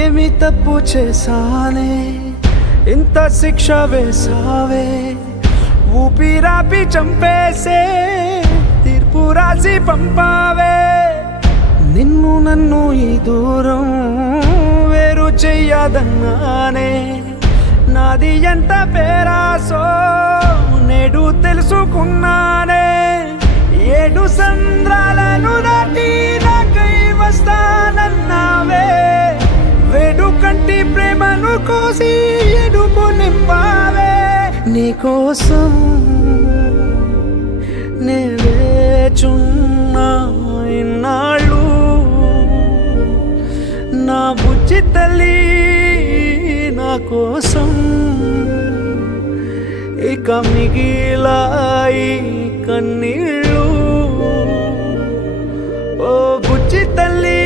ఏమి తప్పు చేశానే ఇంత శిక్ష వేసావే ఊపిరాపి చంపేసే తీర్పు రాసి పంపావే నిన్ను నన్ను ఈ దూరం వేరు చెయ్యదన్నానే నాది ఎంత పేరాసో నేడు తెలుసుకున్నానే 7 సంద్రాలను దాటి నాకై వస్తానన్నావే వేడుకంటి ప్రేమను కోసి ఎడుపు నింపావే నీకోసం నే వేచున్నా ఇన్నాళ్ళు నా బుజ్జి తల్లి నా కోసం ఇక మిగిలాయి కన్నీళ్ళు ఓ బుజ్జి తల్లి